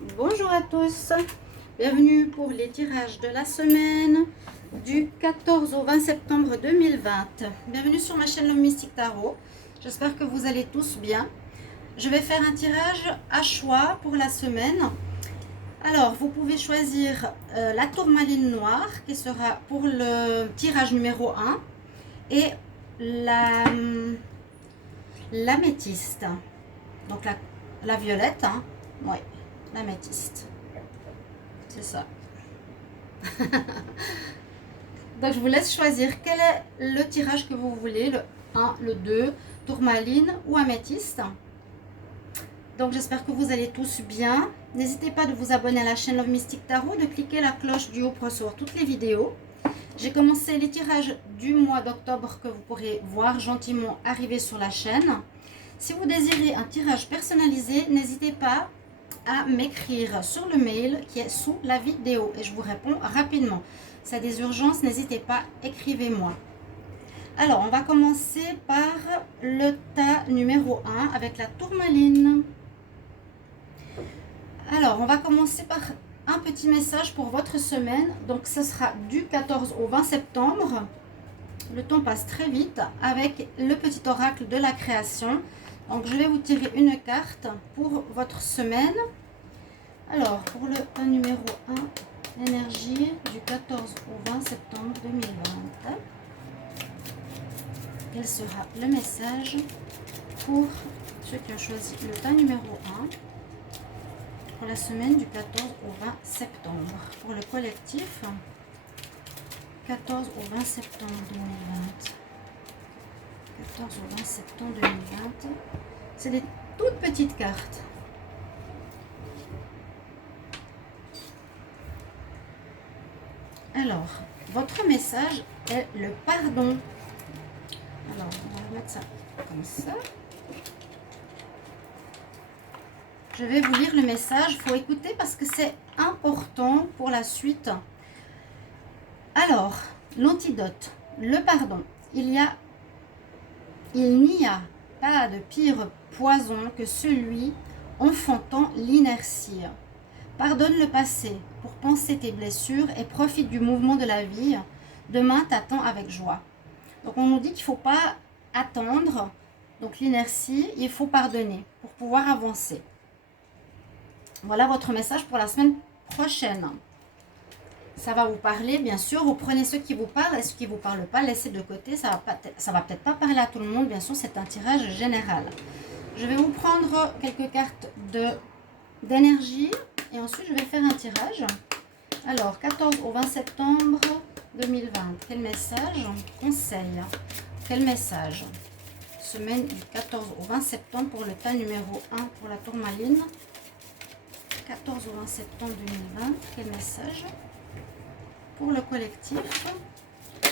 Bonjour à tous, bienvenue pour les tirages de la semaine du 14 au 20 septembre 2020. Bienvenue sur ma chaîne Love Mystic Tarot, j'espère que vous allez tous bien. Je vais faire un tirage à choix pour la semaine. Alors, vous pouvez choisir la tourmaline noire qui sera pour le tirage numéro 1 et l'améthyste, donc la violette, hein. Oui, l'améthyste, c'est ça. Donc, je vous laisse choisir quel est le tirage que vous voulez, le 1, le 2, tourmaline ou améthyste. Donc, j'espère que vous allez tous bien. N'hésitez pas de vous abonner à la chaîne Love Mystic Tarot, de cliquer la cloche du haut pour recevoir toutes les vidéos. J'ai commencé les tirages du mois d'octobre que vous pourrez voir gentiment arriver sur la chaîne. Si vous désirez un tirage personnalisé, n'hésitez pas à m'écrire sur le mail qui est sous la vidéo et je vous réponds rapidement. Si y a des urgences, n'hésitez pas, écrivez-moi. Alors, on va commencer par le tas numéro 1 avec la tourmaline. Alors, on va commencer par un petit message pour votre semaine. Donc, ce sera du 14 au 20 septembre. Le temps passe très vite avec le petit oracle de la création. Donc, je vais vous tirer une carte pour votre semaine. Alors, pour le tas numéro 1, l'énergie du 14 au 20 septembre 2020. Quel sera le message pour ceux qui ont choisi le tas numéro 1 pour la semaine du 14 au 20 septembre? Pour le collectif, 14 au 20 septembre 2020. 14 au 20 septembre 2020. C'est des toutes petites cartes. Alors, votre message est le pardon. Alors, on va mettre ça comme ça. Je vais vous lire le message. Il faut écouter parce que c'est important pour la suite. Alors, l'antidote, le pardon. Il n'y a pas de pire poison que celui enfantant l'inertie. Pardonne le passé pour penser tes blessures et profite du mouvement de la vie. Demain t'attend avec joie. Donc on nous dit qu'il ne faut pas attendre. Donc l'inertie, il faut pardonner pour pouvoir avancer. Voilà votre message pour la semaine prochaine. Ça va vous parler, bien sûr. Vous prenez ceux qui vous parlent et ceux qui ne vous parlent pas, laissez de côté. Ça va peut-être pas parler à tout le monde. Bien sûr, c'est un tirage général. Je vais vous prendre quelques cartes d'énergie et ensuite je vais faire un tirage. Alors, 14 au 20 septembre 2020. Quel message? Conseil. Quel message? Semaine du 14 au 20 septembre pour le tas numéro 1 pour la tourmaline. 14 au 20 septembre 2020. Quel message? Pour le collectif,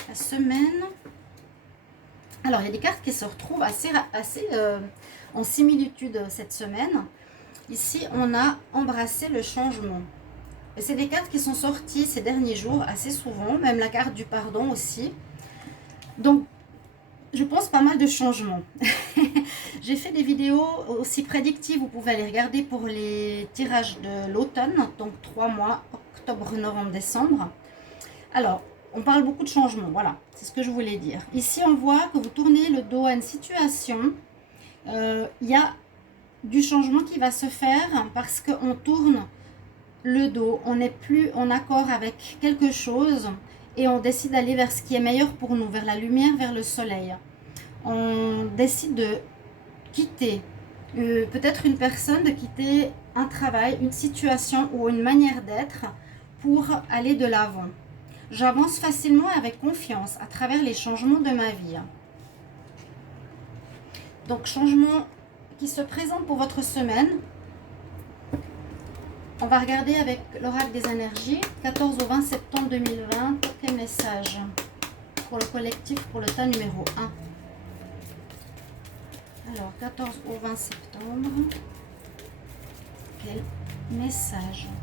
la semaine. Alors, il y a des cartes qui se retrouvent assez en similitude cette semaine. Ici, on a embrassé le changement. Et c'est des cartes qui sont sorties ces derniers jours assez souvent, même la carte du pardon aussi. Donc, je pense pas mal de changements. J'ai fait des vidéos aussi prédictives, vous pouvez aller regarder pour les tirages de l'automne, donc 3 mois, octobre, novembre, décembre. Alors, on parle beaucoup de changements, voilà, c'est ce que je voulais dire. Ici, on voit que vous tournez le dos à une situation. Il y a du changement qui va se faire parce qu'on tourne le dos, on n'est plus en accord avec quelque chose et on décide d'aller vers ce qui est meilleur pour nous, vers la lumière, vers le soleil. On décide de quitter, peut-être une personne, de quitter un travail, une situation ou une manière d'être pour aller de l'avant. J'avance facilement avec confiance à travers les changements de ma vie. Donc, changement qui se présente pour votre semaine. On va regarder avec l'oracle des énergies. 14 au 20 septembre 2020. Quel message pour le collectif, pour le tas numéro 1? Alors, 14 au 20 septembre. Quel message? 14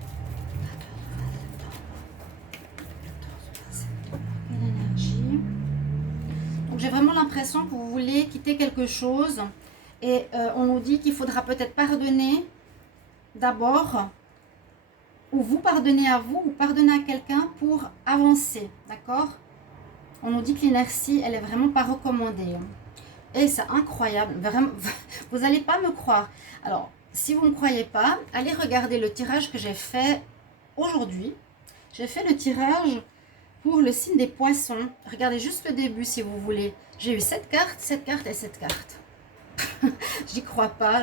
au 20 septembre. Quelle énergie? Donc, j'ai vraiment l'impression que vous voulez quitter quelque chose. Et on nous dit qu'il faudra peut-être pardonner d'abord ou vous pardonnez à vous, ou pardonnez à quelqu'un pour avancer, d'accord? On nous dit que l'inertie, elle est vraiment pas recommandée. Et c'est incroyable, vraiment, vous n'allez pas me croire. Alors, si vous ne me croyez pas, allez regarder le tirage que j'ai fait aujourd'hui. J'ai fait le tirage pour le signe des poissons. Regardez juste le début si vous voulez. J'ai eu cette carte et cette carte. J'y crois pas,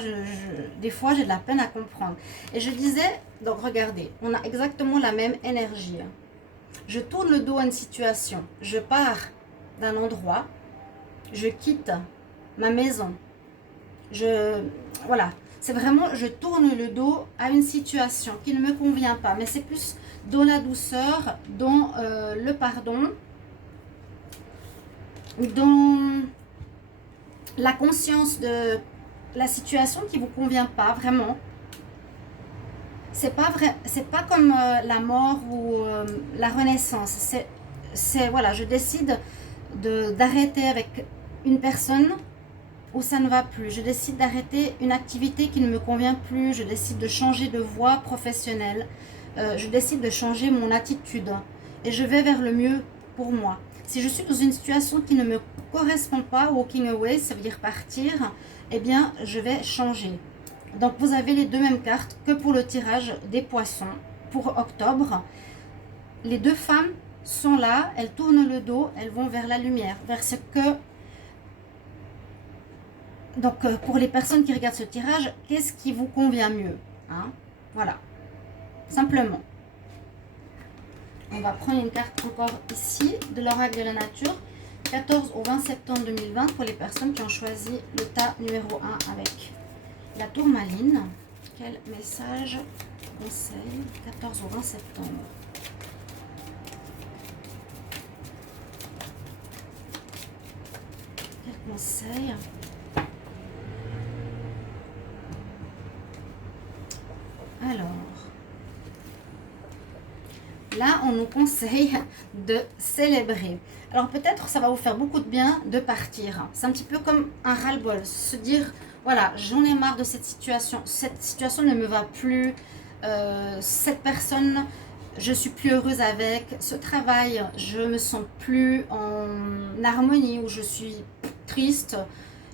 des fois j'ai de la peine à comprendre. Et je disais, donc regardez, on a exactement la même énergie. Je tourne le dos à une situation, je pars d'un endroit, je quitte ma maison. Voilà, c'est vraiment, je tourne le dos à une situation qui ne me convient pas, mais c'est plus dans la douceur, dans le pardon, dans la conscience de la situation qui vous convient pas vraiment. C'est pas vrai, c'est pas comme la mort ou la renaissance. C'est voilà, je décide d'arrêter avec une personne où ça ne va plus. Je décide d'arrêter une activité qui ne me convient plus. Je décide de changer de voie professionnelle. Je décide de changer mon attitude et je vais vers le mieux pour moi. Si je suis dans une situation qui ne me correspond pas, walking away, ça veut dire partir, eh bien, je vais changer. Donc, vous avez les deux mêmes cartes que pour le tirage des poissons pour octobre. Les deux femmes sont là, elles tournent le dos, elles vont vers la lumière, vers ce que... Donc, pour les personnes qui regardent ce tirage, qu'est-ce qui vous convient mieux, hein? Voilà, simplement. On va prendre une carte encore ici, de l'oracle de la nature, 14 au 20 septembre 2020, pour les personnes qui ont choisi le tas numéro 1 avec la tourmaline. Quel message, conseil, 14 au 20 septembre. Quel conseil? Alors, là, on nous conseille de célébrer. Alors peut-être ça va vous faire beaucoup de bien de partir. C'est un petit peu comme un ras-le-bol. Se dire, voilà, j'en ai marre de cette situation. Cette situation ne me va plus. Cette personne, je suis plus heureuse avec. Ce travail, je me sens plus en harmonie, ou je suis triste.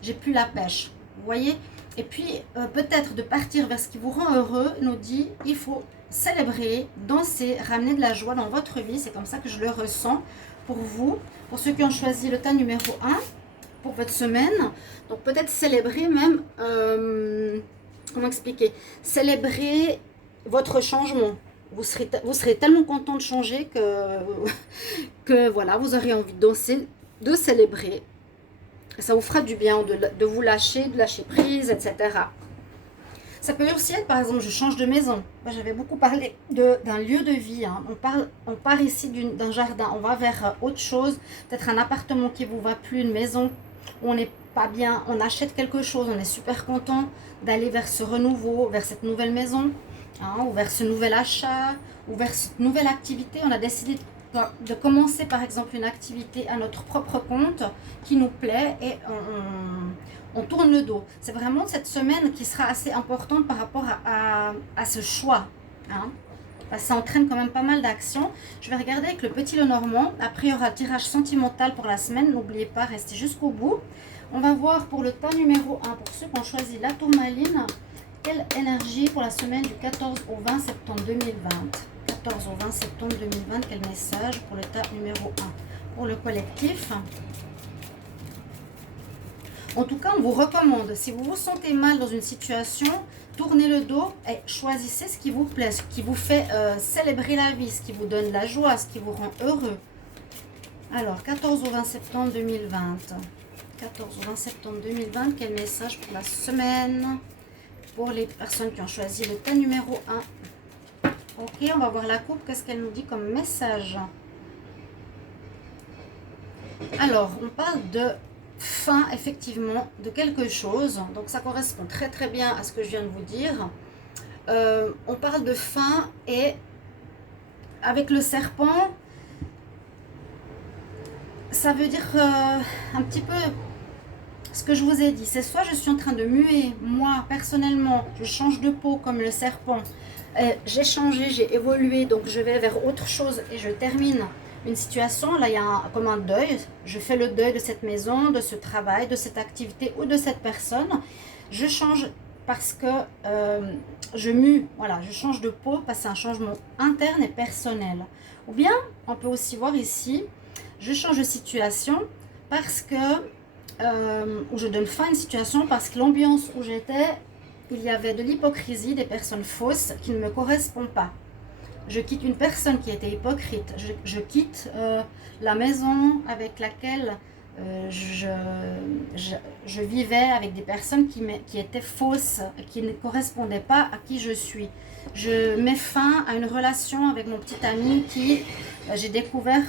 J'ai plus la pêche. Vous voyez? Et puis peut-être de partir vers ce qui vous rend heureux, nous dit, il faut célébrer, danser, ramener de la joie dans votre vie. C'est comme ça que je le ressens pour vous, pour ceux qui ont choisi le tas numéro 1 pour votre semaine. Donc peut-être célébrer même, comment expliquer, célébrer votre changement. Vous serez tellement content de changer que voilà, vous aurez envie de danser, de célébrer. Ça vous fera du bien de vous lâcher, de lâcher prise, etc. Ça peut aussi être, par exemple, je change de maison. Moi, j'avais beaucoup parlé d'un lieu de vie. Hein. On part ici d'un jardin, on va vers autre chose. Peut-être un appartement qui ne vous va plus, une maison où on n'est pas bien. On achète quelque chose, on est super content d'aller vers ce renouveau, vers cette nouvelle maison, hein, ou vers ce nouvel achat, ou vers cette nouvelle activité. On a décidé de commencer, par exemple, une activité à notre propre compte qui nous plaît et on tourne le dos. C'est vraiment cette semaine qui sera assez importante par rapport à ce choix. Hein. Ça entraîne quand même pas mal d'actions. Je vais regarder avec le petit Lenormand. Après, il y aura un tirage sentimental pour la semaine. N'oubliez pas, restez jusqu'au bout. On va voir pour le tas numéro 1, pour ceux qui ont choisi la tourmaline, quelle énergie pour la semaine du 14 au 20 septembre 2020. 14 au 20 septembre 2020, quel message pour le tas numéro 1 pour le collectif. En tout cas, on vous recommande, si vous vous sentez mal dans une situation, tournez le dos et choisissez ce qui vous plaît, ce qui vous fait célébrer la vie, ce qui vous donne la joie, ce qui vous rend heureux. Alors, 14 au 20 septembre 2020. 14 au 20 septembre 2020, quel message pour la semaine pour les personnes qui ont choisi le tas numéro 1. Ok, on va voir la coupe, qu'est-ce qu'elle nous dit comme message. Alors, on parle de fin, effectivement, de quelque chose. Donc, ça correspond très très bien à ce que je viens de vous dire. On parle de fin et avec le serpent, ça veut dire un petit peu ce que je vous ai dit. C'est soit je suis en train de muer, moi, personnellement, je change de peau comme le serpent, J'ai changé, j'ai évolué, donc je vais vers autre chose et je termine une situation. Là, il y a comme un deuil. Je fais le deuil de cette maison, de ce travail, de cette activité ou de cette personne. Je change parce que je mue, voilà, je change de peau parce que c'est un changement interne et personnel. Ou bien, on peut aussi voir ici, je change de situation parce que, ou je donne fin à une situation parce que l'ambiance où j'étais, il y avait de l'hypocrisie, des personnes fausses qui ne me correspondent pas. Je quitte une personne qui était hypocrite. Je quitte la maison avec laquelle je vivais avec des personnes qui étaient fausses, qui ne correspondaient pas à qui je suis. Je mets fin à une relation avec mon petit ami qui, j'ai découvert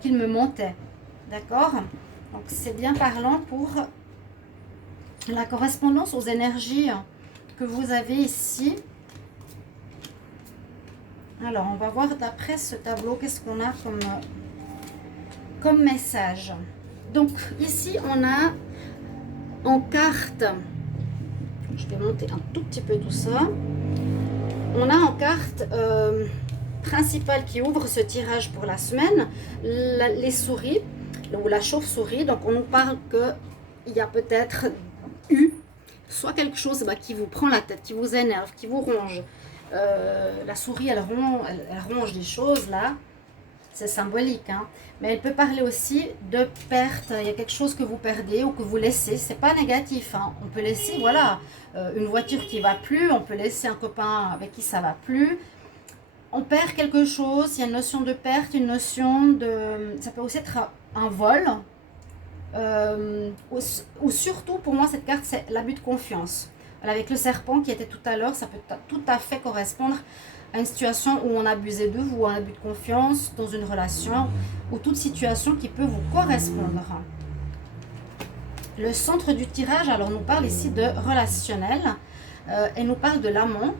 qu'il me mentait. D'accord? Donc c'est bien parlant pour la correspondance aux énergies que vous avez ici. Alors, on va voir d'après ce tableau, qu'est-ce qu'on a comme message. Donc, ici, on a en carte, je vais monter un tout petit peu tout ça. On a en carte principale qui ouvre ce tirage pour la semaine, les souris, ou la chauve-souris. Donc, on nous parle qu'il y a peut-être eu soit quelque chose qui vous prend la tête, qui vous énerve, qui vous ronge. La souris, elle ronge des choses là, c'est symbolique, hein. Mais elle peut parler aussi de perte. Il y a quelque chose que vous perdez ou que vous laissez, c'est pas négatif, hein. On peut laisser, voilà, une voiture qui va plus, on peut laisser un copain avec qui ça va plus. On perd quelque chose, il y a une notion de perte, une notion de... Ça peut aussi être un vol. Ou surtout, pour moi, cette carte, c'est l'abus de confiance. Avec le serpent qui était tout à l'heure, ça peut tout à fait correspondre à une situation où on abusait de vous, un abus de confiance dans une relation, ou toute situation qui peut vous correspondre. Le centre du tirage, alors, nous parle ici de relationnel, et nous parle de l'amant.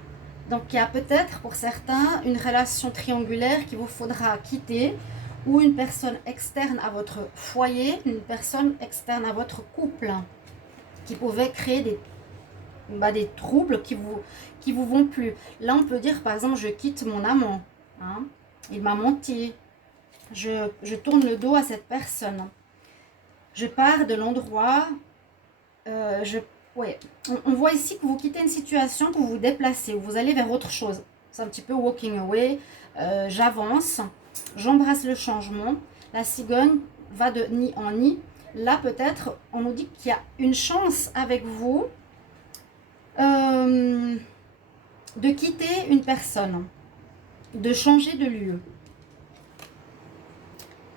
Donc, il y a peut-être pour certains une relation triangulaire qu'il vous faudra quitter, ou une personne externe à votre foyer, une personne externe à votre couple, qui pouvait créer des troubles qui vous vont plus. Là, on peut dire, par exemple, je quitte mon amant. Hein, il m'a menti. Je tourne le dos à cette personne. Je pars de l'endroit. On voit ici que vous quittez une situation, que vous vous déplacez, ou vous allez vers autre chose. C'est un petit peu walking away. J'avance. J'embrasse le changement. La cigogne va de nid en nid. Là, peut-être, on nous dit qu'il y a une chance avec vous de quitter une personne, de changer de lieu.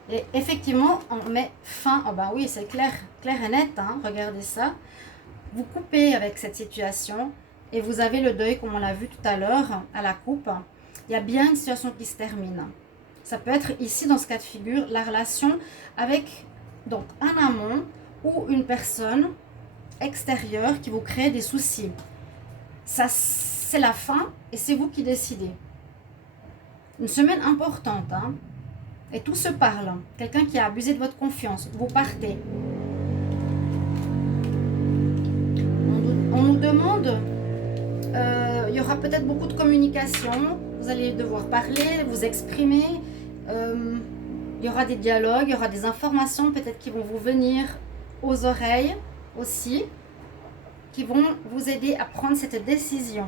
Et effectivement, on met fin. Ah ben oui, c'est clair et net, hein, regardez ça. Vous coupez avec cette situation et vous avez le deuil, comme on l'a vu tout à l'heure, à la coupe. Il y a bien une situation qui se termine. Ça peut être ici, dans ce cas de figure, la relation avec donc un amant ou une personne extérieure qui vous crée des soucis. Ça, c'est la fin et c'est vous qui décidez. Une semaine importante, hein, et tout se parle. Quelqu'un qui a abusé de votre confiance, vous partez. On nous demande, il y aura peut-être beaucoup de communication, vous allez devoir parler, vous exprimer, il y aura des dialogues, il y aura des informations peut-être qui vont vous venir aux oreilles aussi, qui vont vous aider à prendre cette décision.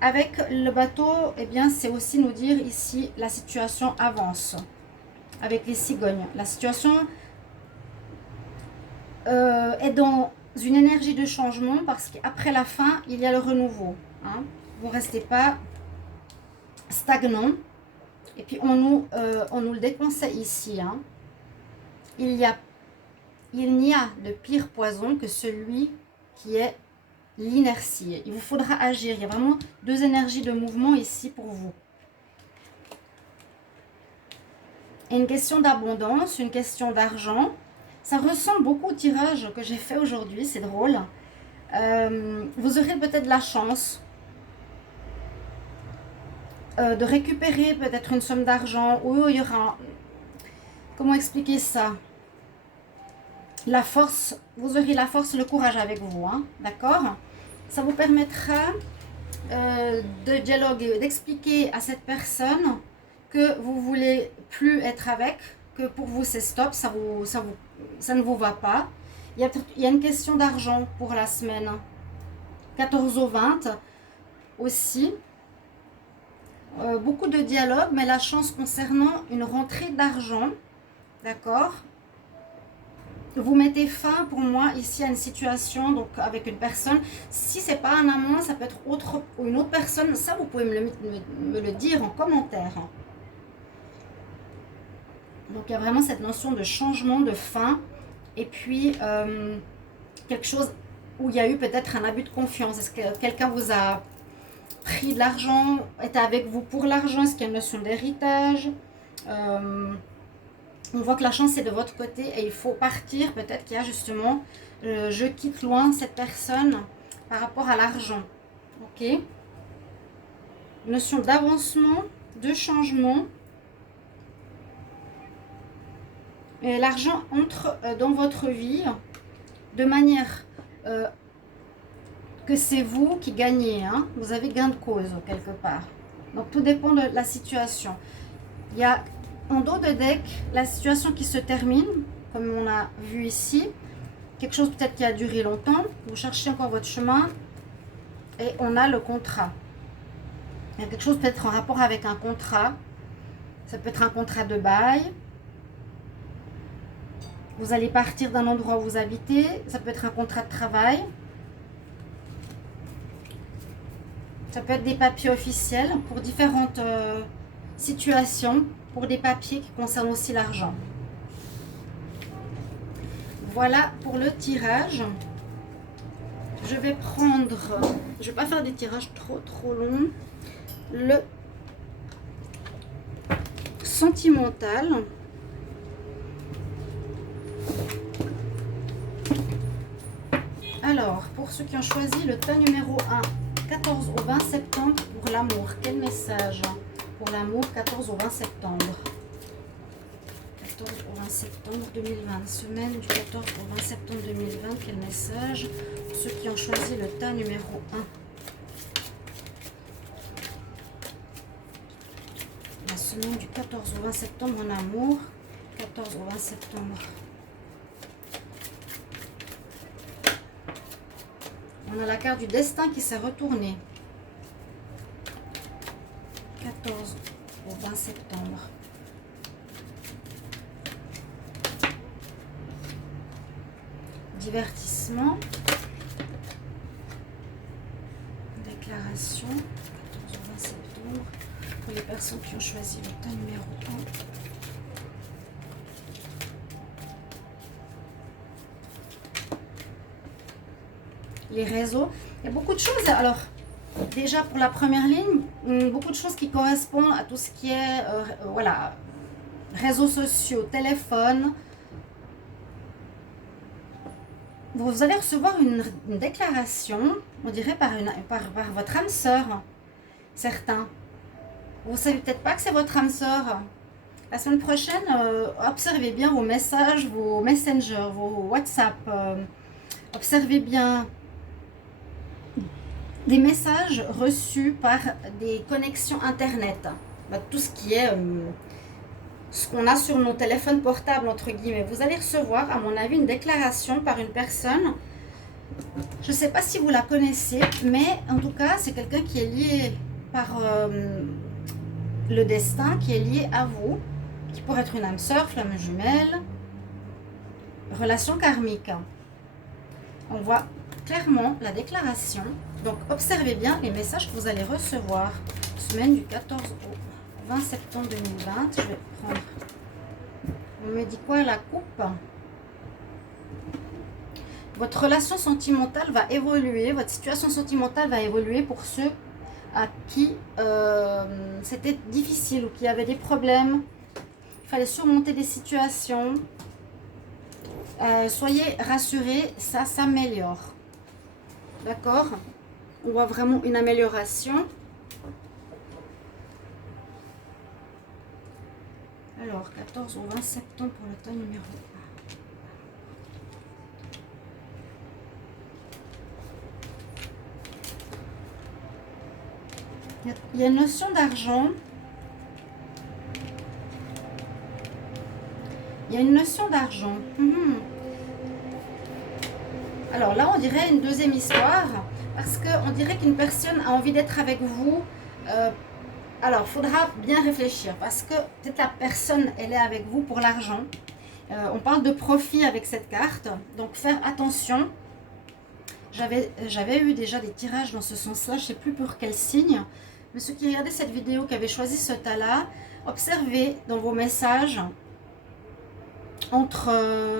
Avec le bateau, eh bien, c'est aussi nous dire ici, la situation avance. Avec les cigognes, la situation est dans une énergie de changement parce qu'après la fin, il y a le renouveau. Hein. Vous ne restez pas stagnant. Et puis, on nous le déconseille ici. Hein. Il n'y a de pire poison que celui qui est l'inertie. Il vous faudra agir. Il y a vraiment deux énergies de mouvement ici pour vous. Et une question d'abondance, une question d'argent. Ça ressemble beaucoup au tirage que j'ai fait aujourd'hui. C'est drôle. Vous aurez peut-être la chance de récupérer peut-être une somme d'argent. Ou il y aura... Comment expliquer ça? La force, vous aurez la force, le courage avec vous, hein, d'accord? Ça vous permettra de dialogue, d'expliquer à cette personne que vous voulez plus être avec, que pour vous c'est stop, ça ne vous va pas. Il y a une question d'argent pour la semaine. 14 au 20 aussi. Beaucoup de dialogue, mais la chance concernant une rentrée d'argent. D'accord? Vous mettez fin pour moi ici à une situation donc avec une personne. Si c'est pas un amant, ça peut être une autre personne. Ça, vous pouvez me le dire en commentaire. Donc il y a vraiment cette notion de changement, de fin. Et puis quelque chose où il y a eu peut-être un abus de confiance. Est-ce que quelqu'un vous a pris de l'argent, était avec vous pour l'argent? Est-ce qu'il y a une notion d'héritage? On voit que la chance est de votre côté et il faut partir. Peut-être qu'il y a justement, je quitte loin cette personne par rapport à l'argent. Ok? Notion d'avancement, de changement. Et l'argent entre dans votre vie de manière que c'est vous qui gagnez. Hein? Vous avez gain de cause quelque part. Donc tout dépend de la situation. Il y a en dos de deck la situation qui se termine, comme on a vu ici. Quelque chose peut-être qui a duré longtemps. Vous cherchez encore votre chemin. Et on a le contrat. Il y a quelque chose peut-être en rapport avec un contrat. Ça peut être un contrat de bail. Vous allez partir d'un endroit où vous habitez. Ça peut être un contrat de travail. Ça peut être des papiers officiels pour différentes situations, pour des papiers qui concernent aussi l'argent. Voilà pour le tirage. Je vais prendre, je ne vais pas faire des tirages trop longs. Le sentimental. Alors, pour ceux qui ont choisi le tas numéro 1, 14 au 20 septembre pour l'amour. Quel message pour l'amour 14 au 20 septembre? 14 au 20 septembre 2020. Semaine du 14 au 20 septembre 2020. Quel message pour ceux qui ont choisi le tas numéro 1? La semaine du 14 au 20 septembre en amour. 14 au 20 septembre. On a la carte du destin qui s'est retournée. 14 au 20 septembre. Divertissement. Déclaration. 14 au 20 septembre. Pour les personnes qui ont choisi le tas numéro 1. Les réseaux, il y a beaucoup de choses. Alors, déjà pour la première ligne, beaucoup de choses qui correspondent à tout ce qui est, voilà, réseaux sociaux, téléphone. Vous allez recevoir une déclaration, on dirait par votre âme sœur, certains. Vous ne savez peut-être pas que c'est votre âme sœur. La semaine prochaine, observez bien vos messages, vos messengers, vos WhatsApp. Observez bien des messages reçus par des connexions internet, tout ce qui est ce qu'on a sur nos téléphones portables entre guillemets. Vous allez recevoir à mon avis une déclaration par une personne, je ne sais pas si vous la connaissez, mais en tout cas c'est quelqu'un qui est lié par le destin, qui est lié à vous, qui pourrait être une âme sœur, flamme jumelle, relation karmique. On voit clairement la déclaration. Donc, observez bien les messages que vous allez recevoir. Semaine du 14 au 20 septembre 2020. Je vais prendre... On me dit quoi, la coupe? Votre relation sentimentale va évoluer. Votre situation sentimentale va évoluer pour ceux à qui c'était difficile ou qui avaient des problèmes. Il fallait surmonter des situations. Soyez rassurés, ça s'améliore. D'accord? On voit vraiment une amélioration. Alors, 14 au 20 septembre pour le tas numéro 1. Il y a une notion d'argent. Il y a une notion d'argent. Alors là, on dirait une deuxième histoire. Parce qu'on dirait qu'une personne a envie d'être avec vous. Alors, il faudra bien réfléchir. Parce que peut-être la personne, elle est avec vous pour l'argent. On parle de profit avec cette carte. Donc, faire attention. J'avais eu déjà des tirages dans ce sens-là. Je ne sais plus pour quel signe. Mais ceux qui regardaient cette vidéo, qui avaient choisi ce tas-là, observez dans vos messages entre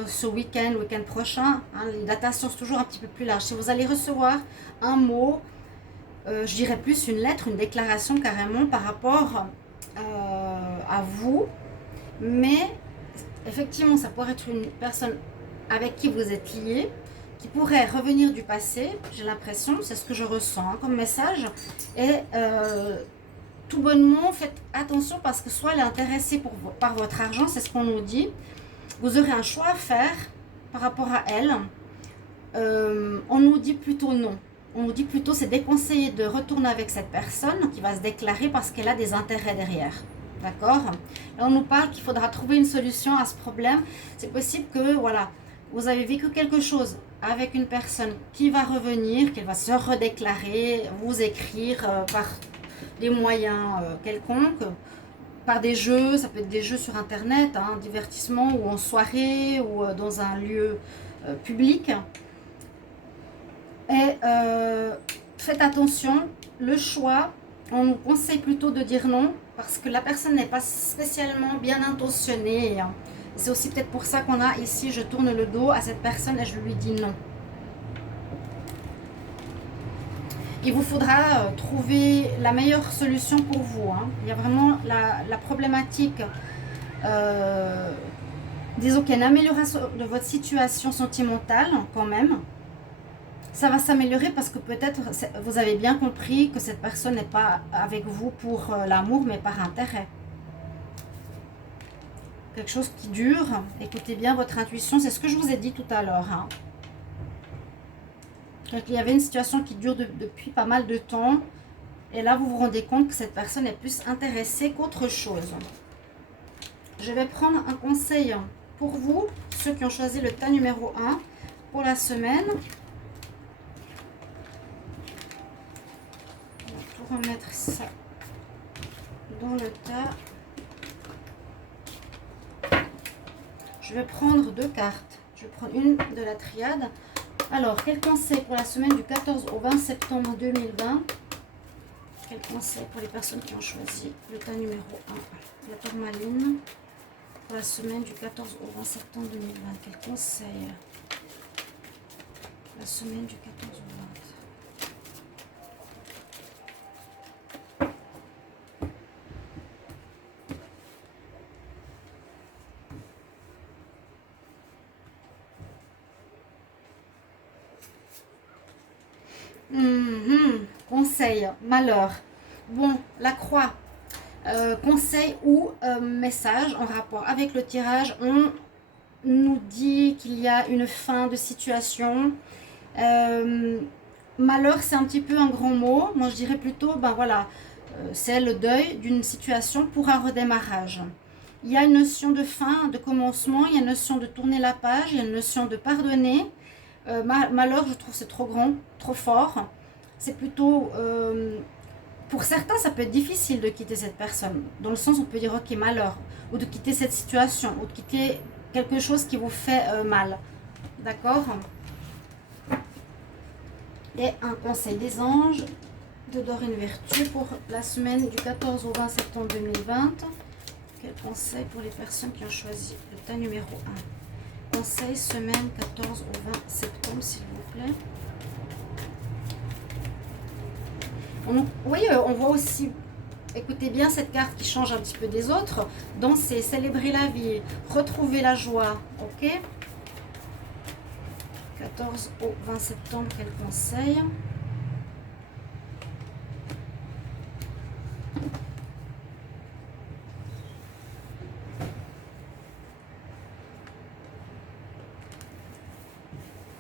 ce week-end, le week-end prochain, hein, les datations sont toujours un petit peu plus larges. Si vous allez recevoir un mot, je dirais plus une lettre, une déclaration carrément par rapport à vous, mais effectivement, ça pourrait être une personne avec qui vous êtes lié, qui pourrait revenir du passé, j'ai l'impression, c'est ce que je ressens hein, comme message, et tout bonnement, faites attention parce que soit elle est intéressée par votre argent, c'est ce qu'on nous dit. Vous aurez un choix à faire par rapport à elle. On nous dit plutôt non. On nous dit plutôt c'est déconseillé de retourner avec cette personne qui va se déclarer parce qu'elle a des intérêts derrière. D'accord? Là, on nous parle qu'il faudra trouver une solution à ce problème. C'est possible que, voilà, vous avez vécu quelque chose avec une personne qui va revenir, qu'elle va se redéclarer, vous écrire par des moyens quelconques. Par des jeux, ça peut être des jeux sur internet, hein, divertissement ou en soirée ou dans un lieu public. Et faites attention, le choix, on nous conseille plutôt de dire non parce que la personne n'est pas spécialement bien intentionnée. Hein. C'est aussi peut-être pour ça qu'on a ici, je tourne le dos à cette personne et je lui dis non. Il vous faudra trouver la meilleure solution pour vous. Hein. Il y a vraiment la problématique, disons qu'il y a une amélioration de votre situation sentimentale quand même. Ça va s'améliorer parce que peut-être vous avez bien compris que cette personne n'est pas avec vous pour l'amour mais par intérêt. Quelque chose qui dure. Écoutez bien votre intuition, c'est ce que je vous ai dit tout à l'heure. Hein. Il y avait une situation qui dure depuis pas mal de temps. Et là, vous vous rendez compte que cette personne est plus intéressée qu'autre chose. Je vais prendre un conseil pour vous, ceux qui ont choisi le tas numéro 1 pour la semaine. On va tout remettre ça dans le tas. Je vais prendre deux cartes. Je vais prendre une de la triade. Alors, quel conseil pour la semaine du 14 au 20 septembre 2020? Quel conseil pour les personnes qui ont choisi le tas numéro 1, la tourmaline, pour la semaine du 14 au 20 septembre 2020? Quel conseil pour la semaine du 14 au 20? Conseil, malheur. Bon, la croix. Conseil ou message en rapport avec le tirage. On nous dit qu'il y a une fin de situation. Malheur, c'est un petit peu un grand mot. Moi, je dirais plutôt, ben voilà, c'est le deuil d'une situation pour un redémarrage. Il y a une notion de fin, de commencement. Il y a une notion de tourner la page. Il y a une notion de pardonner. Malheur, je trouve c'est trop grand, trop fort. C'est plutôt, pour certains, ça peut être difficile de quitter cette personne. Dans le sens, on peut dire, ok, malheur. Ou de quitter cette situation. Ou de quitter quelque chose qui vous fait mal. D'accord? Et un conseil des anges de Dor une vertu pour la semaine du 14 au 20 septembre 2020. Quel conseil pour les personnes qui ont choisi le tas numéro 1? Conseil semaine 14 au 20 septembre, s'il vous plaît. Oui, on voit aussi, écoutez bien cette carte qui change un petit peu des autres. Danser, célébrer la vie, retrouver la joie. Ok? 14 au 20 septembre, quel conseil?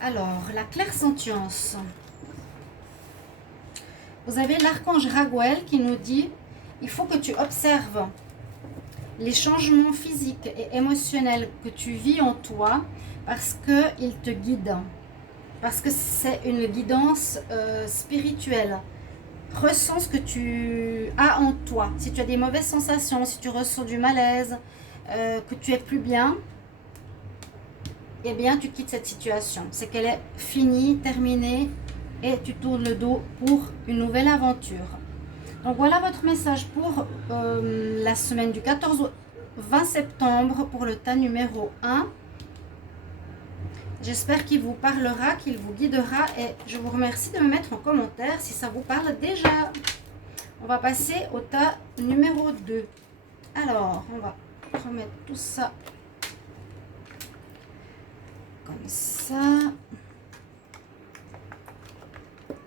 Alors, la clairsentience. vous avez l'archange Raguel qui nous dit, il faut que tu observes les changements physiques et émotionnels que tu vis en toi parce qu'il te guide. Parce que c'est une guidance spirituelle. Ressens ce que tu as en toi. Si tu as des mauvaises sensations, si tu ressens du malaise, que tu es plus bien, eh bien tu quittes cette situation. C'est qu'elle est finie, terminée et tu tournes le dos pour une nouvelle aventure. Donc voilà votre message pour la semaine du 14 au 20 septembre pour le tas numéro 1. J'espère qu'il vous parlera, qu'il vous guidera et je vous remercie de me mettre en commentaire si ça vous parle déjà. On va passer au tas numéro 2. Alors, on va remettre tout ça comme ça.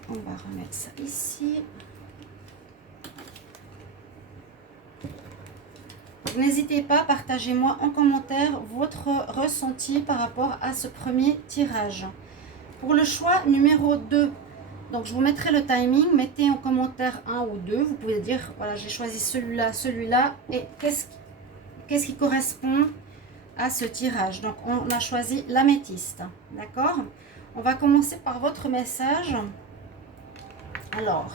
On va remettre ça ici. N'hésitez pas, partagez-moi en commentaire votre ressenti par rapport à ce premier tirage. Pour le choix numéro 2, donc je vous mettrai le timing, mettez en commentaire 1 ou 2. Vous pouvez dire, voilà, j'ai choisi celui-là, et qu'est-ce qui correspond à ce tirage. Donc on a choisi l'améthyste, d'accord? On va commencer par votre message. Alors,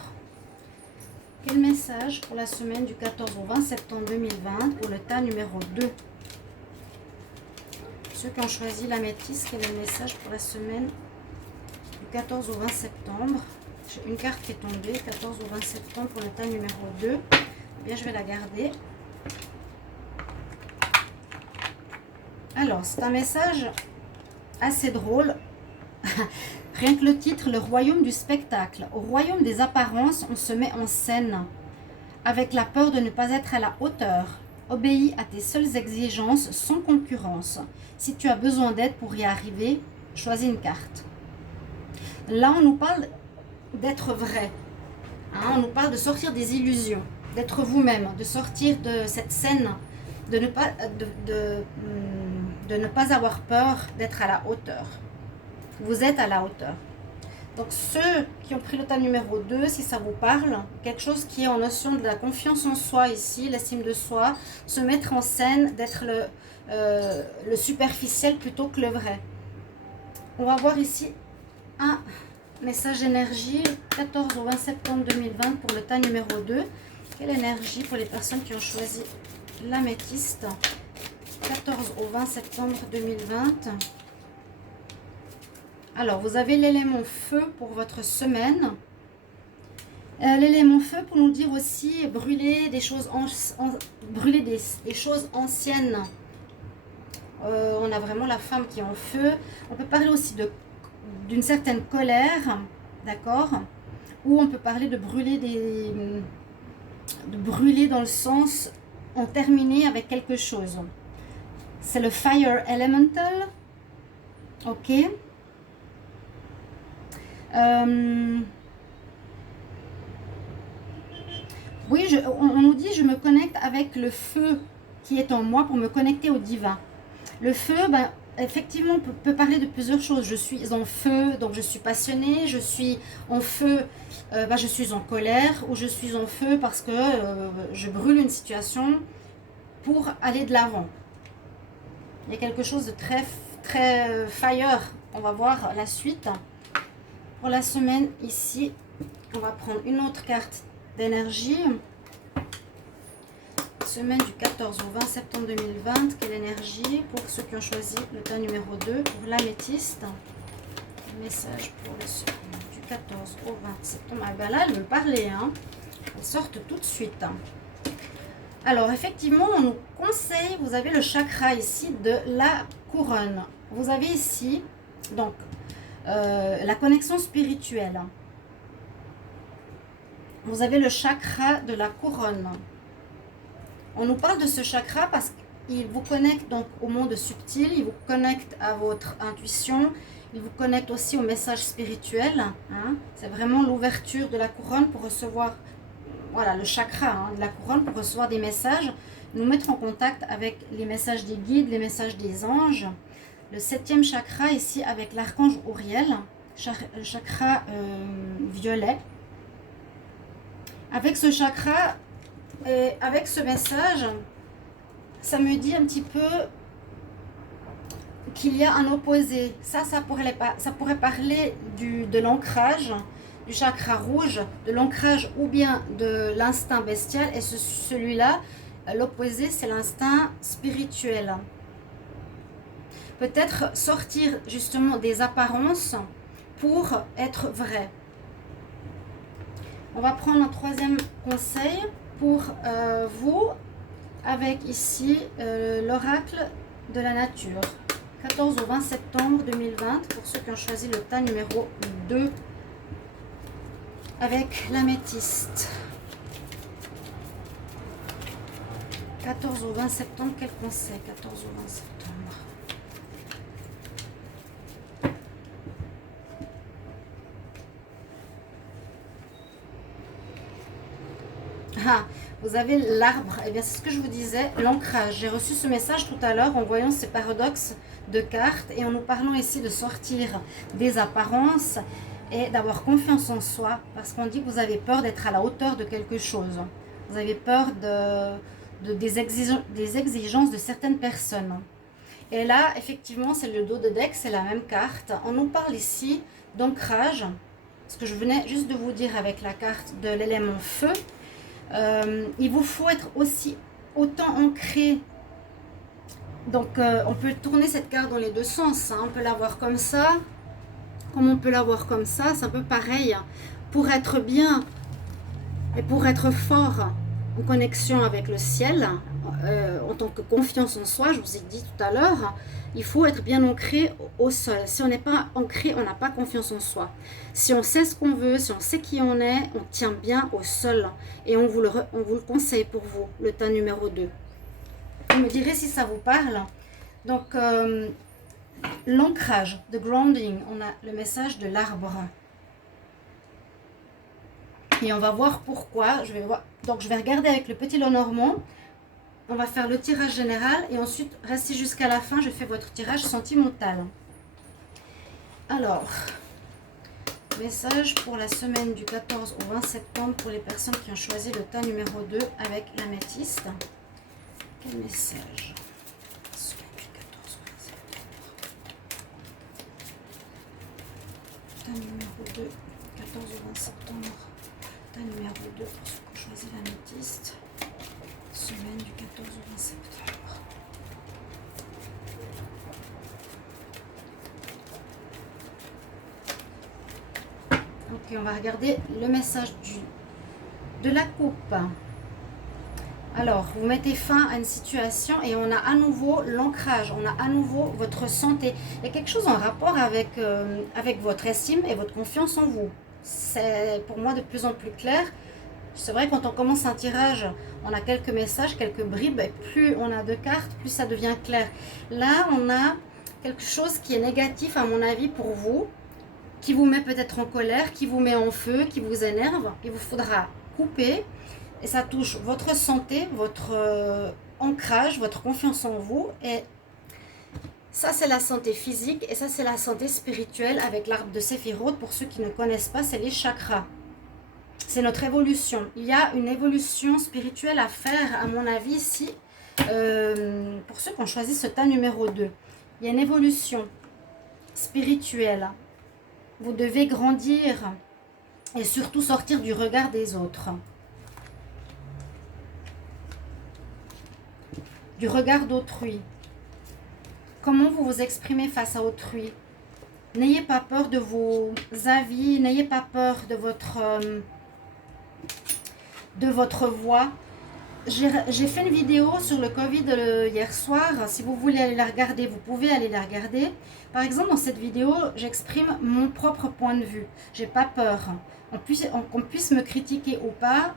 quel message pour la semaine du 14 au 20 septembre 2020 pour le tas numéro 2? Ceux qui ont choisi l'améthyste, quel est le message pour la semaine du 14 au 20 septembre? J'ai une carte qui est tombée, 14 au 20 septembre pour le tas numéro 2. Eh bien, je vais la garder. Alors, c'est un message assez drôle. Rien que le titre, le royaume du spectacle. Au royaume des apparences, on se met en scène. Avec la peur de ne pas être à la hauteur. Obéis à tes seules exigences sans concurrence. Si tu as besoin d'aide pour y arriver, choisis une carte. Là, on nous parle d'être vrai. Hein, on nous parle de sortir des illusions, d'être vous-même, de sortir de cette scène, de ne pas avoir peur d'être à la hauteur. Vous êtes à la hauteur. Donc ceux qui ont pris le tas numéro 2, si ça vous parle, quelque chose qui est en notion de la confiance en soi ici, l'estime de soi, se mettre en scène, d'être le superficiel plutôt que le vrai. On va voir ici un message énergie, 14 au 20 septembre 2020 pour le tas numéro 2. Quelle énergie pour les personnes qui ont choisi l'améthyste, 14 au 20 septembre 2020. Alors, vous avez l'élément feu pour votre semaine. L'élément feu pour nous dire aussi brûler des choses, brûler des choses anciennes. On a vraiment la femme qui est en feu. On peut parler aussi d'une certaine colère, d'accord? Ou on peut parler de brûler brûler dans le sens en terminer avec quelque chose. C'est le Fire Elemental. Ok. Oui, on nous dit je me connecte avec le feu qui est en moi pour me connecter au divin. Le feu, ben, effectivement, peut parler de plusieurs choses. Je suis en feu, donc je suis passionnée. Je suis en feu, ben, je suis en colère. Ou je suis en feu parce que je brûle une situation pour aller de l'avant. Il y a quelque chose de très, très fire. On va voir la suite. Pour la semaine ici, on va prendre une autre carte d'énergie. Semaine du 14 au 20 septembre 2020, quelle énergie pour ceux qui ont choisi le tas numéro 2 pour l'améthyste. Message pour la semaine du 14 au 20 septembre. Ah ben là, elle me parlait, hein. Elles sortent tout de suite. Alors, effectivement, on nous conseille, vous avez le chakra ici de la couronne. Vous avez ici, donc, la connexion spirituelle. Vous avez le chakra de la couronne. On nous parle de ce chakra parce qu'il vous connecte donc au monde subtil, il vous connecte à votre intuition, il vous connecte aussi au message spirituel. Hein. C'est vraiment l'ouverture de la couronne pour recevoir, voilà, le chakra hein, de la couronne pour recevoir des messages, nous mettre en contact avec les messages des guides, les messages des anges. Le 7e chakra ici avec l'archange Uriel, chakra violet. Avec ce chakra et avec ce message, ça me dit un petit peu qu'il y a un opposé. Ça pourrait parler de l'ancrage, du chakra rouge, de l'ancrage ou bien de l'instinct bestial. Et celui-là, l'opposé, c'est l'instinct spirituel. Peut-être sortir justement des apparences pour être vrai. On va prendre un troisième conseil pour vous, avec ici l'oracle de la nature. 14 au 20 septembre 2020, pour ceux qui ont choisi le tas numéro 2, avec l'améthyste. 14 au 20 septembre, quel conseil? 14 au 20 septembre. Ah, vous avez l'arbre. Eh bien, c'est ce que je vous disais, l'ancrage. J'ai reçu ce message tout à l'heure en voyant ces paradoxes de cartes et en nous parlant ici de sortir des apparences et d'avoir confiance en soi, parce qu'on dit que vous avez peur d'être à la hauteur de quelque chose. Vous avez peur des exigences de certaines personnes. Et là, effectivement, c'est le dos de deck, c'est la même carte. On nous parle ici d'ancrage, ce que je venais juste de vous dire avec la carte de l'élément feu. Il vous faut être autant ancré. Donc on peut tourner cette carte dans les deux sens, hein. On peut la voir comme ça, comme on peut la voir comme ça, c'est un peu pareil. Pour être bien et pour être fort en connexion avec le ciel, en tant que confiance en soi, je vous ai dit tout à l'heure, il faut être bien ancré au sol. Si on n'est pas ancré, on n'a pas confiance en soi. Si on sait ce qu'on veut, si on sait qui on est, on tient bien au sol. Et on vous le conseille pour vous, le tas numéro 2. Vous me direz si ça vous parle. Donc, l'ancrage, the grounding, on a le message de l'arbre. Et on va voir pourquoi. Donc, je vais regarder avec le petit Lenormand. On va faire le tirage général et ensuite, restez jusqu'à la fin, je fais votre tirage sentimental. Alors, message pour la semaine du 14 au 20 septembre pour les personnes qui ont choisi le tas numéro 2 avec l'améthyste. Quel message? Semaine du 14 au 20 septembre. Tas numéro 2, 14 au 20 septembre. Tas numéro 2 pour ceux qui ont choisi l'améthyste. Semaine du 14 au 20 septembre. Ok, on va regarder le message de la coupe. Alors, vous mettez fin à une situation et on a à nouveau l'ancrage, on a à nouveau votre santé. Il y a quelque chose en rapport avec votre estime et votre confiance en vous. C'est pour moi de plus en plus clair. C'est vrai, quand on commence un tirage, on a quelques messages, quelques bribes, et plus on a de cartes, plus ça devient clair. Là, on a quelque chose qui est négatif, à mon avis, pour vous, qui vous met peut-être en colère, qui vous met en feu, qui vous énerve. Il vous faudra couper, et ça touche votre santé, votre ancrage, votre confiance en vous, et ça, c'est la santé physique, et ça, c'est la santé spirituelle avec l'arbre de Séphiroth. Pour ceux qui ne connaissent pas, c'est les chakras. C'est notre évolution. Il y a une évolution spirituelle à faire, à mon avis, ici, pour ceux qui ont choisi ce tas numéro 2. Il y a une évolution spirituelle. Vous devez grandir et surtout sortir du regard des autres. Du regard d'autrui. Comment vous vous exprimez face à autrui? N'ayez pas peur de vos avis, n'ayez pas peur de votre voix. J'ai fait une vidéo sur le Covid hier soir. Si vous voulez aller la regarder, vous pouvez aller la regarder. Par exemple, dans cette vidéo, j'exprime mon propre point de vue. J'ai pas peur. Qu'on puisse me critiquer ou pas,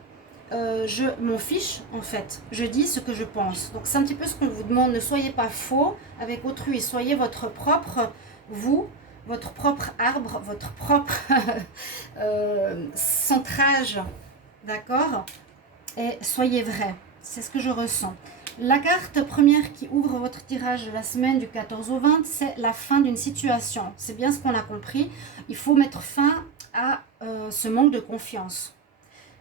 je m'en fiche en fait. Je dis ce que je pense. Donc c'est un petit peu ce qu'on vous demande. Ne soyez pas faux avec autrui. Soyez votre propre vous, votre propre arbre, votre propre centrage. D'accord? Et soyez vrai. C'est ce que je ressens. La carte première qui ouvre votre tirage de la semaine du 14 au 20, c'est la fin d'une situation. C'est bien ce qu'on a compris. Il faut mettre fin à ce manque de confiance.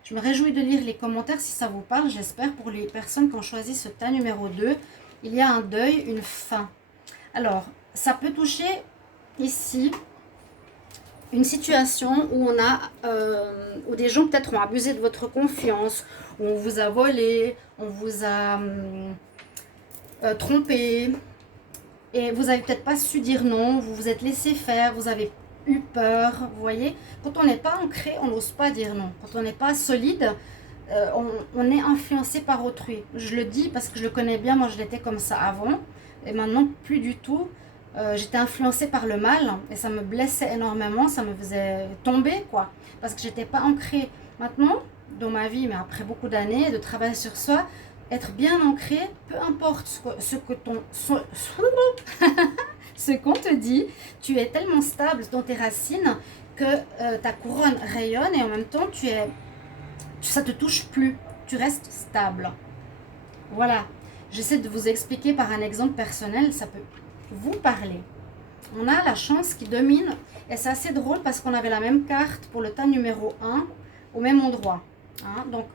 Je me réjouis de lire les commentaires si ça vous parle, j'espère. Pour les personnes qui ont choisi ce tas numéro 2, il y a un deuil, une fin. Alors, ça peut toucher ici une situation où on a, où des gens peut-être ont abusé de votre confiance, où on vous a volé, on vous a trompé, et vous n'avez peut-être pas su dire non, vous vous êtes laissé faire, vous avez eu peur, vous voyez. Quand on n'est pas ancré, on n'ose pas dire non. Quand on n'est pas solide, on est influencé par autrui. Je le dis parce que je le connais bien, moi je l'étais comme ça avant, et maintenant plus du tout. J'étais influencée par le mal et ça me blessait énormément, ça me faisait tomber quoi, parce que j'étais pas ancrée. Maintenant, dans ma vie, mais après beaucoup d'années de travail sur soi, être bien ancré, peu importe ce qu'on te dit, tu es tellement stable dans tes racines que ta couronne rayonne et en même temps ça te touche plus, tu restes stable. Voilà, j'essaie de vous expliquer par un exemple personnel, ça peut vous parler. On a la chance qui domine et c'est assez drôle parce qu'on avait la même carte pour le tas numéro 1 au même endroit. Hein. Donc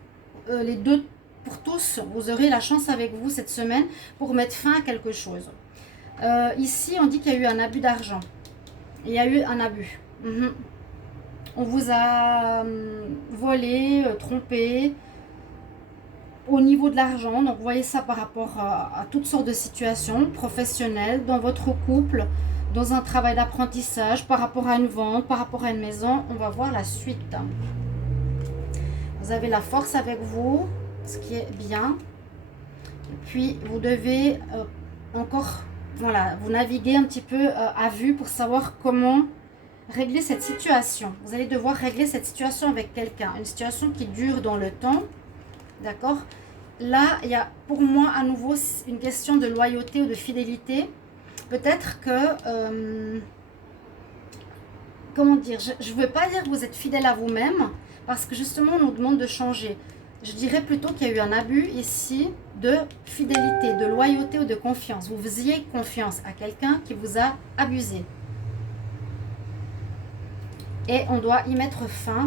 les deux, pour tous, vous aurez la chance avec vous cette semaine pour mettre fin à quelque chose. Ici, on dit qu'il y a eu un abus d'argent. Il y a eu un abus. On vous a volé, trompé au niveau de l'argent. Donc, vous voyez ça par rapport à toutes sortes de situations professionnelles, dans votre couple, dans un travail d'apprentissage, par rapport à une vente, par rapport à une maison. On va voir la suite. Vous avez la force avec vous, ce qui est bien. Et puis, vous devez encore, voilà, vous naviguer un petit peu à vue pour savoir comment régler cette situation. Vous allez devoir régler cette situation avec quelqu'un. Une situation qui dure dans le temps. D'accord? Là, il y a pour moi à nouveau une question de loyauté ou de fidélité. Peut-être que, comment dire, je ne veux pas dire que vous êtes fidèle à vous-même, parce que justement, on nous demande de changer. Je dirais plutôt qu'il y a eu un abus ici de fidélité, de loyauté ou de confiance. Vous faisiez confiance à quelqu'un qui vous a abusé. Et on doit y mettre fin.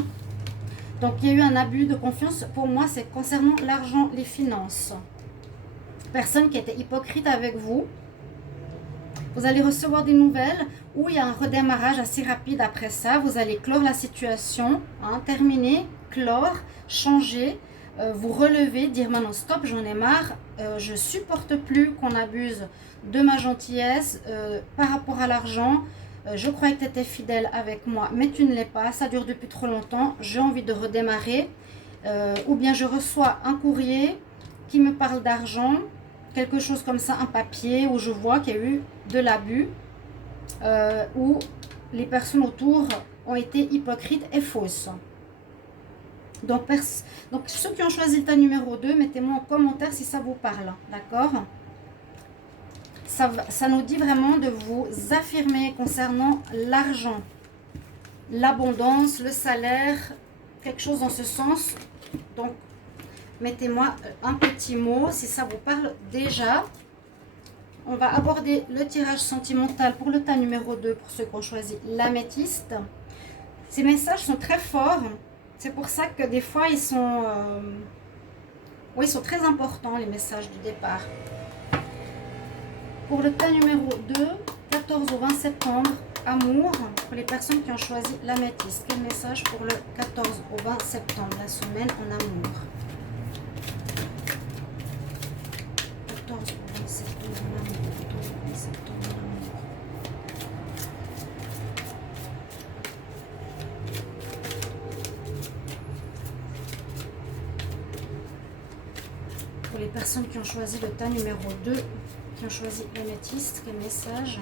Donc, il y a eu un abus de confiance. Pour moi, c'est concernant l'argent, les finances. Personne qui était hypocrite avec vous. Vous allez recevoir des nouvelles où il y a un redémarrage assez rapide après ça. Vous allez clore la situation, hein, terminer, clore, changer, vous relever, dire maintenant stop, j'en ai marre. Je ne supporte plus qu'on abuse de ma gentillesse par rapport à l'argent. Je croyais que tu étais fidèle avec moi, mais tu ne l'es pas. Ça dure depuis trop longtemps. J'ai envie de redémarrer. Ou bien je reçois un courrier qui me parle d'argent. Quelque chose comme ça, un papier où je vois qu'il y a eu de l'abus. Où les personnes autour ont été hypocrites et fausses. Donc ceux qui ont choisi le tas numéro 2, mettez-moi en commentaire si ça vous parle. D'accord ? Ça nous dit vraiment de vous affirmer concernant l'argent, l'abondance, le salaire, quelque chose dans ce sens. Donc, mettez-moi un petit mot si ça vous parle déjà. On va aborder le tirage sentimental pour le tas numéro 2 pour ceux qui ont choisi l'améthyste. Ces messages sont très forts. C'est pour ça que des fois, ils sont très importants, les messages du départ. Pour le tas numéro 2, 14 au 20 septembre, amour, pour les personnes qui ont choisi l'améthyste. Quel message pour le 14 au 20 septembre, la semaine en amour? 14 au 20 septembre en amour, 14 au 20 septembre en amour. Pour les personnes qui ont choisi le tas numéro 2, qui ont choisi l'améthyste, quel message?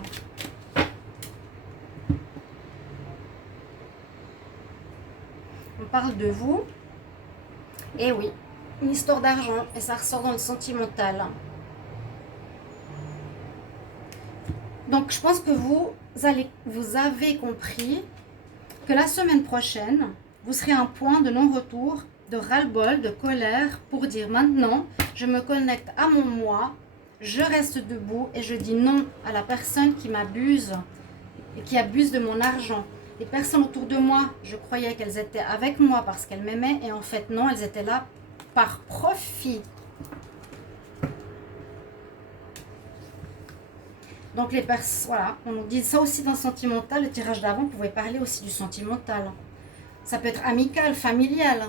On parle de vous. Et oui, une histoire d'argent. Et ça ressort dans le sentimental. Donc, je pense que vous avez compris que la semaine prochaine, vous serez à un point de non-retour, de ras-le-bol, de colère, pour dire maintenant, je me connecte à mon moi, je reste debout et je dis non à la personne qui m'abuse et qui abuse de mon argent. Les personnes autour de moi, je croyais qu'elles étaient avec moi parce qu'elles m'aimaient. Et en fait, non, elles étaient là par profit. Donc les personnes, voilà, on nous dit ça aussi dans le sentimental. Le tirage d'avant pouvait parler aussi du sentimental. Ça peut être amical, familial.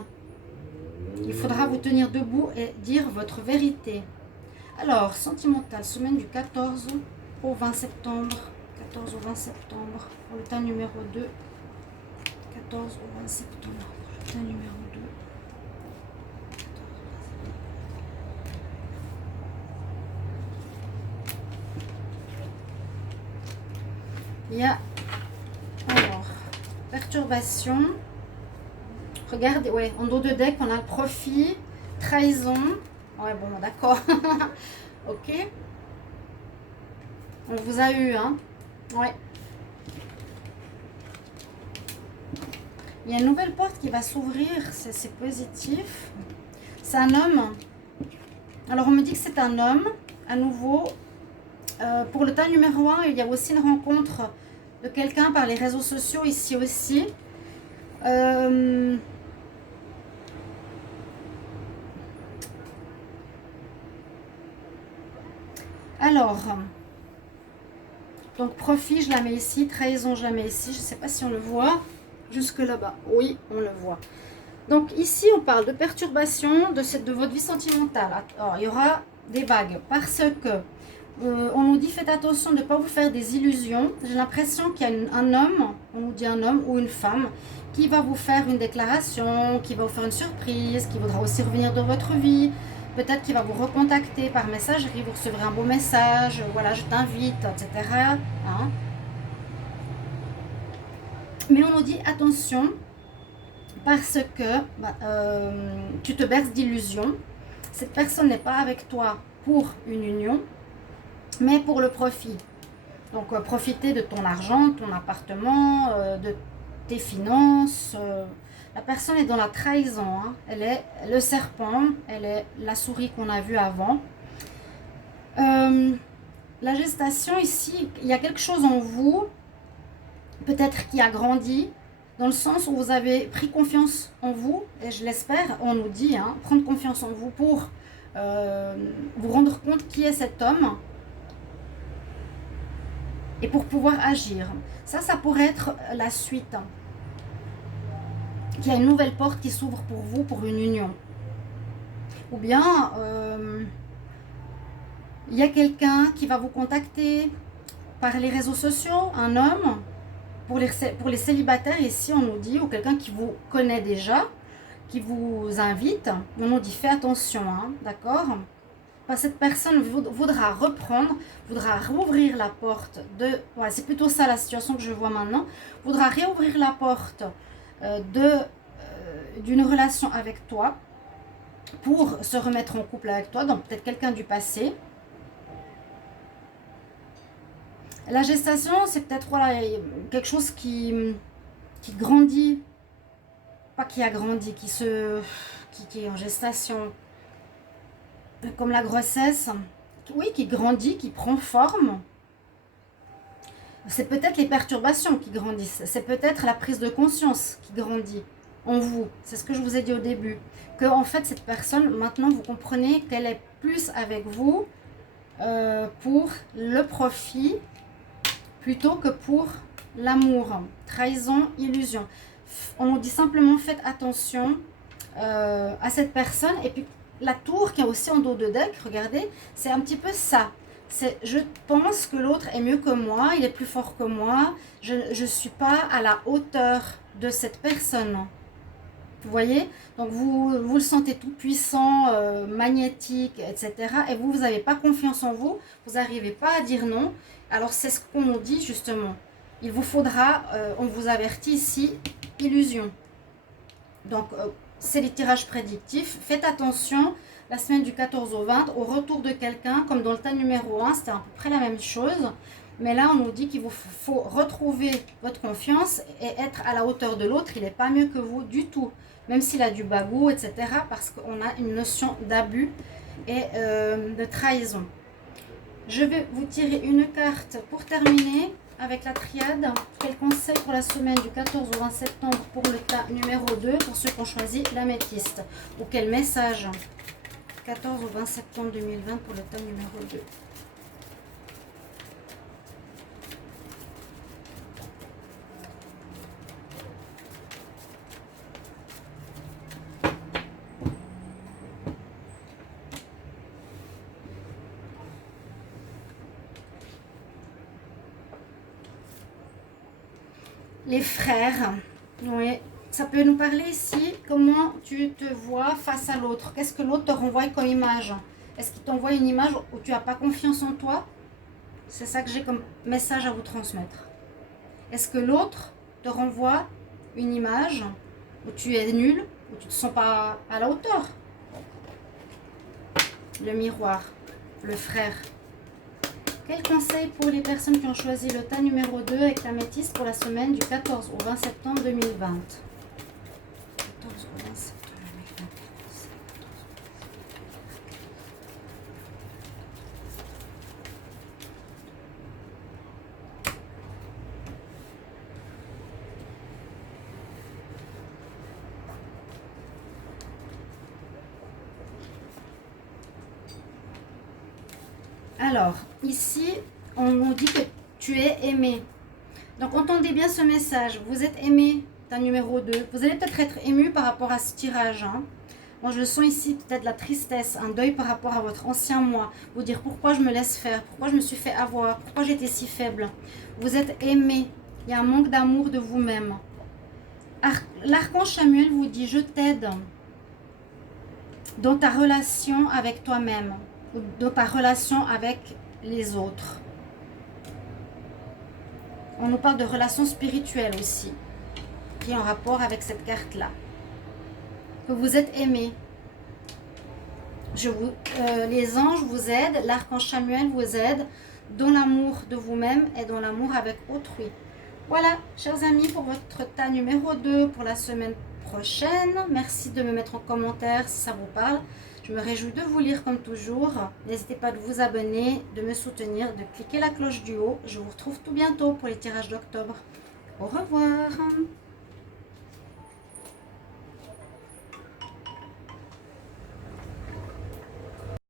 Il faudra vous tenir debout et dire votre vérité. Alors, sentimental, semaine du 14 au 20 septembre. 14 au 20 septembre. Pour le tas numéro 2. 14 au 20 septembre. Pour le tas numéro 2. Il y a, alors, perturbation. Regardez, ouais, en dos de deck, on a le profit, trahison. Ouais, bon, d'accord. Ok. On vous a eu, hein. Ouais. Il y a une nouvelle porte qui va s'ouvrir, c'est positif. C'est un homme. Alors, on me dit que c'est un homme, à nouveau. Pour le tas numéro 1, il y a aussi une rencontre de quelqu'un par les réseaux sociaux, ici aussi. Alors, donc profit, je la mets ici, trahison, je la mets ici. Je ne sais pas si on le voit, jusque là-bas. Oui, on le voit. Donc ici, on parle de perturbation de votre vie sentimentale. Alors, il y aura des vagues parce que on nous dit faites attention de ne pas vous faire des illusions. J'ai l'impression qu'il y a un homme, on nous dit un homme ou une femme, qui va vous faire une déclaration, qui va vous faire une surprise, qui voudra aussi revenir dans votre vie. Peut-être qu'il va vous recontacter par messagerie, vous recevrez un beau message, voilà, je t'invite, etc. Hein. Mais on nous dit attention, parce que tu te berces d'illusions. Cette personne n'est pas avec toi pour une union, mais pour le profit. Donc profiter de ton argent, ton appartement, de tes finances. La personne est dans la trahison, hein. Elle est le serpent, elle est la souris qu'on a vue avant. La gestation ici, il y a quelque chose en vous, peut-être qui a grandi, dans le sens où vous avez pris confiance en vous, et je l'espère, on nous dit, hein, prendre confiance en vous pour vous rendre compte qui est cet homme, et pour pouvoir agir. Ça pourrait être la suite. Qu'il y a une nouvelle porte qui s'ouvre pour vous, pour une union. Ou bien, il y a quelqu'un qui va vous contacter par les réseaux sociaux, un homme. Pour les célibataires, ici, on nous dit, ou quelqu'un qui vous connaît déjà, qui vous invite, on nous dit, fais attention, hein, d'accord ? Cette personne voudra reprendre, voudra rouvrir la porte de... Ouais, c'est plutôt ça la situation que je vois maintenant. Voudra réouvrir la porte d'une relation avec toi pour se remettre en couple avec toi, donc peut-être quelqu'un du passé. La gestation, c'est peut-être voilà, quelque chose qui grandit, pas qui a grandi, qui est en gestation. Comme la grossesse, oui, qui grandit, qui prend forme. C'est peut-être les perturbations qui grandissent. C'est peut-être la prise de conscience qui grandit en vous. C'est ce que je vous ai dit au début. Que en fait, cette personne, maintenant, vous comprenez qu'elle est plus avec vous pour le profit plutôt que pour l'amour. Trahison, illusion. On nous dit simplement, faites attention à cette personne. Et puis, la tour qui est aussi en dos de deck, regardez, c'est un petit peu ça. C'est je pense que l'autre est mieux que moi, il est plus fort que moi, je ne suis pas à la hauteur de cette personne. Vous voyez? Donc vous le sentez tout puissant, magnétique, etc. Et vous n'avez pas confiance en vous, vous n'arrivez pas à dire non. Alors c'est ce qu'on nous dit justement. Il vous faudra, on vous avertit ici, illusion. Donc c'est les tirages prédictifs. Faites attention, la semaine du 14 au 20, au retour de quelqu'un, comme dans le tas numéro 1, c'était à peu près la même chose. Mais là, on nous dit qu'il vous faut retrouver votre confiance et être à la hauteur de l'autre. Il n'est pas mieux que vous du tout, même s'il a du bagou, etc. Parce qu'on a une notion d'abus et de trahison. Je vais vous tirer une carte pour terminer. avec la triade. Quel conseil pour la semaine du 14 au 20 septembre pour le tas numéro 2, pour ceux qui ont choisi l'améthyste? Ou quel message 14 au 20 septembre 2020 pour le tas numéro 2. Les frères, oui, ça peut nous parler ici, comment tu te vois face à l'autre. Qu'est-ce que l'autre te renvoie comme image? Est-ce qu'il t'envoie une image où tu n'as pas confiance en toi? C'est ça que j'ai comme message à vous transmettre. Est-ce que l'autre te renvoie une image où tu es nul, où tu ne te sens pas à la hauteur? Le miroir, le frère. Quel conseil pour les personnes qui ont choisi le tas numéro 2 avec l'améthyste pour la semaine du 14 au 20 septembre 2020? 14 au 20 septembre 2020. Alors, ici, on nous dit que tu es aimé. Donc, entendez bien ce message. Vous êtes aimé, ta numéro 2. Vous allez peut-être être ému par rapport à ce tirage. Hein. Moi, je le sens ici, peut-être la tristesse, un deuil par rapport à votre ancien moi. Vous dire pourquoi je me laisse faire, pourquoi je me suis fait avoir, pourquoi j'étais si faible. Vous êtes aimé. Il y a un manque d'amour de vous-même. L'archange Samuel vous dit, je t'aide dans ta relation avec toi-même, ou dans ta relation avec les autres. On nous parle de relations spirituelles aussi, qui est en rapport avec cette carte-là. Que vous êtes aimé. Les anges vous aident, l'archange Samuel vous aide dans l'amour de vous-même et dans l'amour avec autrui. Voilà, chers amis, pour votre tas numéro 2 pour la semaine prochaine. Merci de me mettre en commentaire si ça vous parle. Je me réjouis de vous lire comme toujours. N'hésitez pas de vous abonner, de me soutenir, de cliquer la cloche du haut. Je vous retrouve tout bientôt pour les tirages d'octobre. Au revoir.